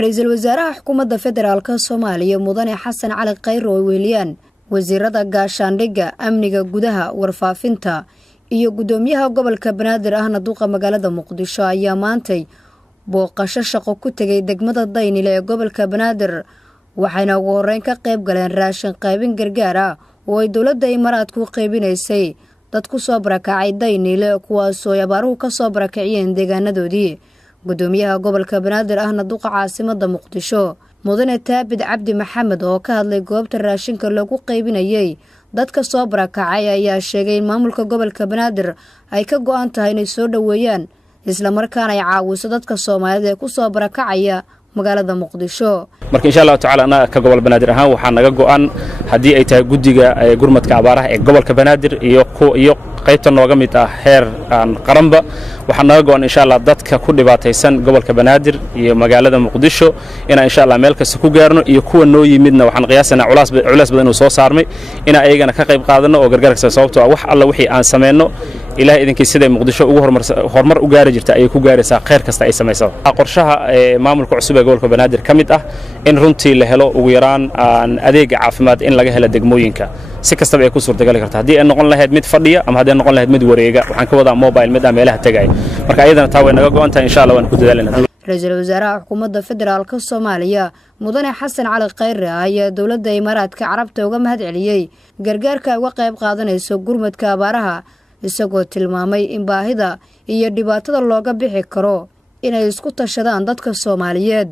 ra'iisul wasaaraha xukuumadda federaalka Soomaaliya Mudane Xasan Cali Khayre oo weeliyaan wasiirada gaashaandhigga amniga gudaha warfaafinta iyo gudoomiyaha gobolka Banaadir ahna duqa magaalada Muqdisho ayaa maantay booqasho shaqo ku tagay degmada Daynile ee gobolka Banaadir waxayna ugu horeyn ka qayb galeen raashin qaybin gargaar ah oo ay dawladda Imaaraadku qaybinaysay dad ku soo barakacay Daynile kuwaas oo abaaruhu ka soo barakaciyeen deegaanadoodii gudoomiyaha gobolka Banaadir ahna duqa caasimadda Muqdisho Mudane Taabid Cabdi Maxamed oo ka hadlay goobta raashinka lagu qaybinayay dadka soo barakacay ayaa sheegay in maamulka gobolka Banaadir ay ka go'an tahay inay soo dhaweeyaan isla markaana ay caawiso dadka Soomaaliyeed ee ku soo barakacaya magaalada Muqdisho marka insha Allah taala ana ka gobol Banaadir ahaan waxa naga go'an hadii ay tahay gudiga gurmadka abaaraha ee gobolka Banaadir iyo qaybta nooga mid ah heer aan qaranba waxa naga go'an insha Allah dadka ku dhibaataysan gobolka Banaadir iyo magaalada Muqdisho ina insha Allah meel kasta ku gaarno iyo kuwa noo yimidna waxaan qiyaasana culays badan oo soo saarmay ina ayagana ka qayb qaadano oo gargaarka sababtoo ah wax alla wixii aan sameeyno ilaahay idinkii sida Muqdisho ugu hormar u gaari jirta ay ku gaaraysaa khayr kasta ay sameeyso qorshaha maamulka cusub ee gobolka Banaadir kamid ah in runtii la helo ugu yaraan adeeg caafimaad in laga helo degmooyinka si kastaba ay ku suurtagal kartaa hadii ay noqon lahayd mid fadhiya ama hadii ay noqon lahayd mid wareega waxaan ka wadaa mobile mid meelaha tagay marka ayadana taa way naga go'an tahay insha Allah waan ku dadaalanaa ra'iisul wasaaraha xukuumadda federaalka Soomaaliya Mudane Xasan Cali Khayre ayaa dawladda Imaaraadka Carabta uga mahad celiyay gargaarka uga qayb qaadanayso gurmadka abaaraha isagoo tilmaamay in baahida iyo dhibaatada looga bixi karo inay isku tashadaan dadka Soomaaliyeed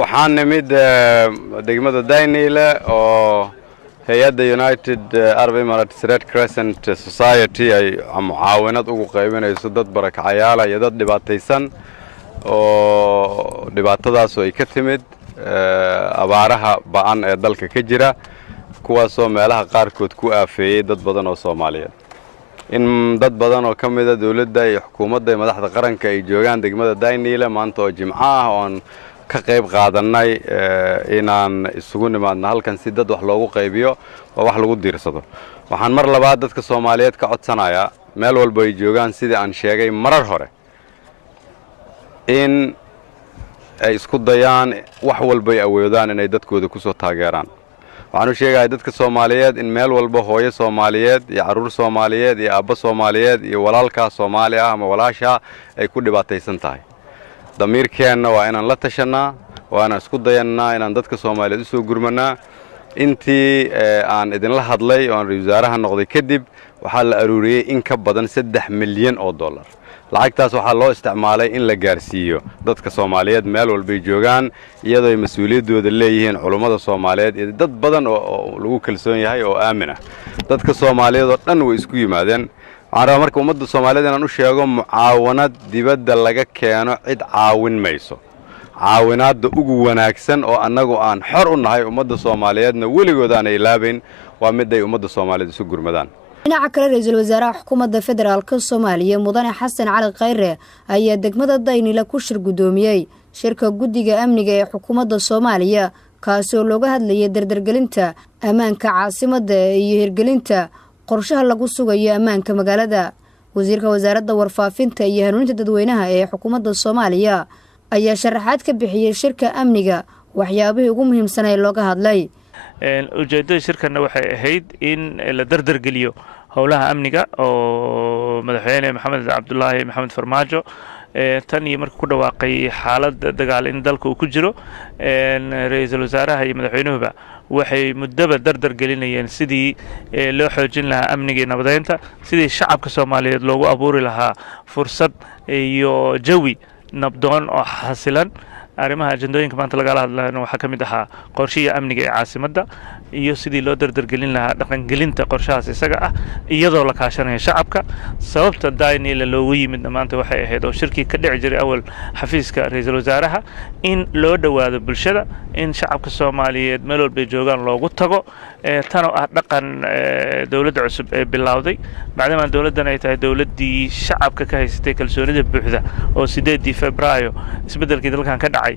waxaan nimid degmada Daynile oo hay'adda United Arab Emirates Red Crescent Society ay mucaawinad ugu qaybinayso dad barakacayaal iyo dad dhibaataysan oo dhibaatadaas ay ka timid abaaraha ba'an ee dalka ka jira kuwaas oo meelaha qaarkood ku aafeeyay dad badan oo Soomaaliyeed in dad badan oo kamid ah dawladda iyo xukuumadda iyo madaxda qaranka ay joogaan degmada Daynile maanta oo Jimco ah oo ka qayb qaadanay inaan isugu nimaadno halkan si dad wax loogu qaybiyo oo wax lagu diirsado waxaan mar labaad dadka Soomaaliyeed ka codsanayaa meel walba ay joogaan sidii aan sheegay marar hore in ay isku dayaan wax walba ay awoodaan inay dadkooda ku soo taageeraan waxaan u sheegayaa dadka Soomaaliyeed in meel walba hooyo Soomaaliyeed iyo caruur Soomaaliyeed iyo aabba Soomaaliyeed iyo walaalka Soomaali ah ama walaasha ay ku dhibaataysan tahay damiirkeena waa inaan la tashanaa waa inaan isku dayanaa inaan dadka Soomaaliyeed u soo gurmanaa intii aan idin la hadlay oo aan ra'iisul wasaaraha noqday kadib waxa la aruuriyay in ka badan 3 milyan oo dollar lacagtaas waxa loo isticmaalay in la gaarsiiyo dadka Soomaaliyeed meel walba ay joogaan iyadoo ay mas'uuliyadooda leeyihiin culimada Soomaaliyeed iyo dad badan oo lagu kalsoon yahay oo aamin ah dadka Soomaaliyeed oo dhan way isku yimaadeen waxaan marka ummadda Soomaaliyeed inaan u sheego mucaawanad dibadda laga keeno cid caawin mayso caawinaadda ugu wanaagsan oo annagu aan xor u nahay ummadda Soomaaliyeedna weligood aan ilaabayn waa mid ay ummadda Soomaaliyeed isu gurmadaan dhinaca kale ra'iisul wasaaraha xukuumadda federaalka Soomaaliya Mudane Xasan Cali Khayre ayaa degmada Daynile ku shir gudoomiyay shirka gudiga amniga ee xukuumadda Soomaaliya kaasoo looga hadlayay dardargelinta ammaanka caasimadda iyo hirgelinta qorshaha lagu sugayo ammaanka magaalada wasiirka wasaaradda warfaafinta iyo hanuuninta dadweynaha ee xukuumadda Soomaaliya ayaa sharaxaad ka bixiyay shirka amniga waxyaabihii ugu muhiimsan ee looga hadlay ujeedada shirkana waxay ahayd in la dardargeliyo howlaha amniga oo madaxweyne Maxamed Cabdullaahi Maxamed Farmaajo tan iyo markii ku dhawaaqay xaaladda dagaal in dalka uu ku jiro ra'iisul wasaaraha iyo madaxweynuhuba waxay muddaba dardargelinayeen sidii loo xoojin lahaa amniga iyo nabadeynta sidii shacabka Soomaaliyeed loogu abuuri lahaa fursad iyo jawi nabdoon oo xasilan arrimaha ajandooyinka maanta laga hadlayo waxa kamid ahaa qorshiga amniga ee caasimadda iyo sidii loo dardargelin lahaa dhaqangelinta qorshahaas isaga ah iyadoo la kaashanayo shacabka sababta Daynile loogu yimid maanta waxay ahayd oo shirkii ka dhici jiray awal xafiiska ra'iisul wasaaraha in loo dhawaado bulshada in shacabka Soomaaliyeed meel walba joogaan loogu tago tan oo ah dhaqan dawladda cusub ee bilowday bacdama dawladdan ay tahay dawladdii shacabka ka haysatay kalsoonida buuxda oo 8 Febraayo isbedelkii dalkan ka dhacay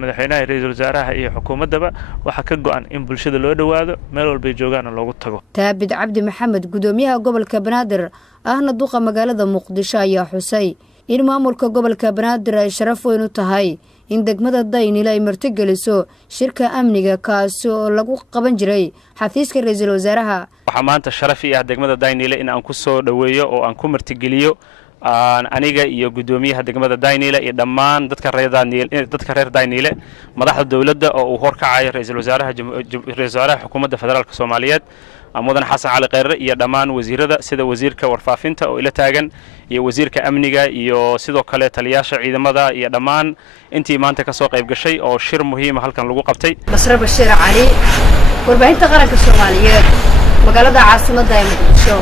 madaxweynaha ra'iisul wasaaraha iyo xukuumaddaba waxa ka go'an in bulshada loo dhawaado meel walba joogaan loogu tago Taabid Cabdi Maxamed gudoomiyaha gobolka Banaadir ahna duqa magaalada Muqdisho ayaa xusay in maamulka gobolka Banaadir ay sharaf weyn u tahay in degmada Daynile ay martigeliso shirka amniga kaasi oo lagu qaban jiray xafiiska ra'iisul wasaaraha. Waxaa maanta sharaf ii ah degmada Daynile in aan ku soo dhaweeyo oo aan ku martigeliyo aniga iyo gudoomiyaha degmada Daynile iyo dhammaan dadka reer Daynile madaxda dawladda oo uu horkacay ra'iisul wasaaraha xukuumadda federaalka Soomaaliyeed mudan Xasan Cali Khayre iyo dhammaan wasiirada sida wasiirka warfaafinta oo ila taagan iyo wasiirka amniga iyo sidoo kale taliyaasha ciidamada iyo dhammaan intii maanta ka soo qayb gashay oo shir muhiim ah halkan lagu qabtay. Nasr Bashir Ali, warbaahinta qaranka Soomaaliyeed, magaalada caasimadda Muqdisho.